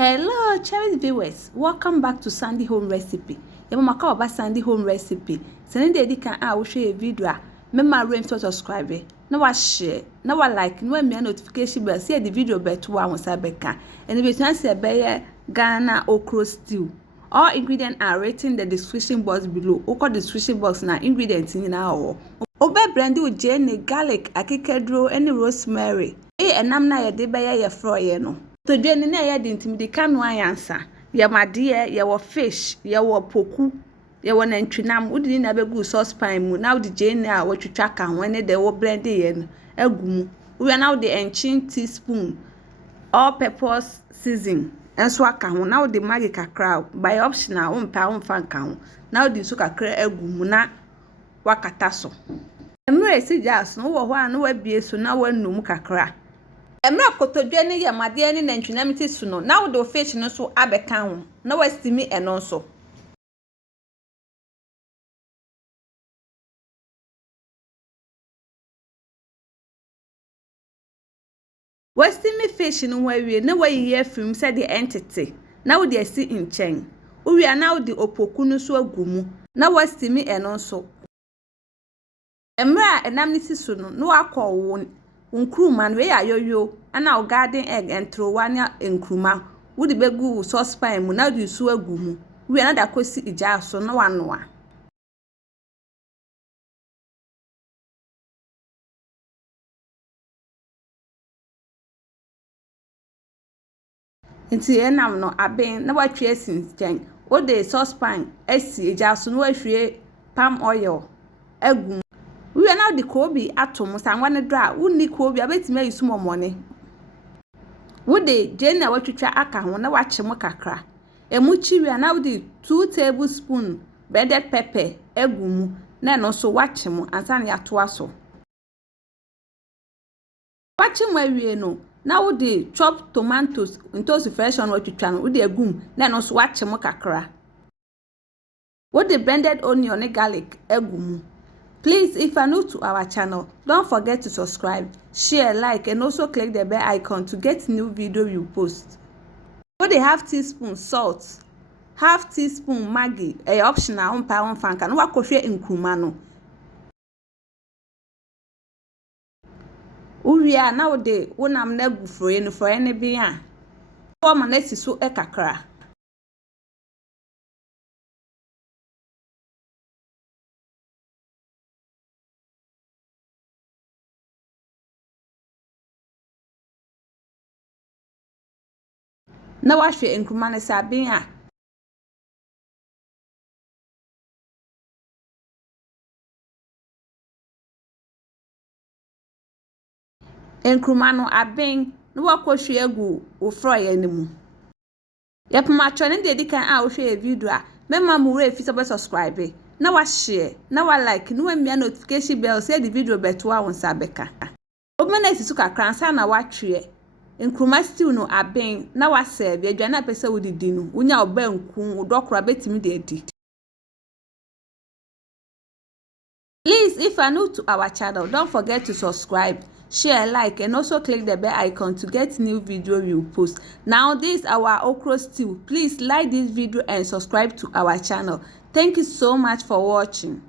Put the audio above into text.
Hello, cherished viewers. Welcome back to Sandy Home Recipe. Mama ka oba Sandy Home Recipe. Send the edikan a wo share video a mema rem to subscribe. Na wa share, na wa like, na wa me notification bell see the video beto wa won sabeka. And if you want to be Ghana okro stew. All ingredients are written in the description box below. Oko description box na ingredients ni na wo. Oba blend with jene, garlic, akekedro, any rosemary. Enam na ye de be ye froye no. To dwene na ya de ntimidi kanu ayansa ye made ye wo fish ye wo poku ye wo nantwinam udi na begu saucepan mu na udi jene a wo twitwa ka ho ne de wo blend ye no agumu we na udi enchin teaspoon all purpose season enso aka ho na udi Maggi kakra by optional wo mpa wo mfa nka ho na udi so kakra agumu na wakata so emre si jas no wo ho a no wabie so na wanum kakra emra kotodwe ne ye made ne nantwinamiti su no na wo do fish no so abeka ho na wastimi eno so wastimi fish no wawie na wayi afim se de entity na wo de asi nchen uwie na wo de opoku no so agumu na wastimi eno so emra enam ne su no no akọ nkruma we ayoyo ana garden egg entrowania nkruma wudi begu saucepan mu na di su agumu we na da kosi ija so no wanoa nti enam no aben na watwe asinchen o de saucepan asi ija so no ahwie palm oil agumu we na di kobi atom sanwa ne dra wuni kobi abetime yisu momone wode jene na watwitwa aka ho na wachemo kakra emuchi we na wode 2 tablespoon blended pepper agumu na no so wachemo ansa na yato aso wachemo awie no na wode chop tomatoes into fresh on watwitwa no wode agum na no so wachemo kakra wode blended onion and garlic agumu. Please, if you are new to our channel, don't forget to subscribe, share, like, and also click the bell icon to get new video we post. What they half teaspoon salt, half teaspoon Maggi, optional on fanka. No wa kohwe nkruma no. Uria na ode wonam na gufroye no for ene bia. Wo ma na siso kakra. Na wahwe nkruma ne sabin a nkruma no aben na wakohwe agu ofroye ne mu yepma chone de dikan a wo hwe video a mema mu re fi subscribe na wa share na wa like na wa mia notification bell say the video beto a won sabeka obmana sisu kakra nsa na watwe nkruma stew no aben na wa serve adwa na pese wodidi no unya oba nku udokora betimi de edi. Please, if you are new to our channel, don't forget to subscribe, share, like, and also click the bell icon to get new video we post. Now this is our okro stew. Please like this video and subscribe to our channel. Thank you so much for watching.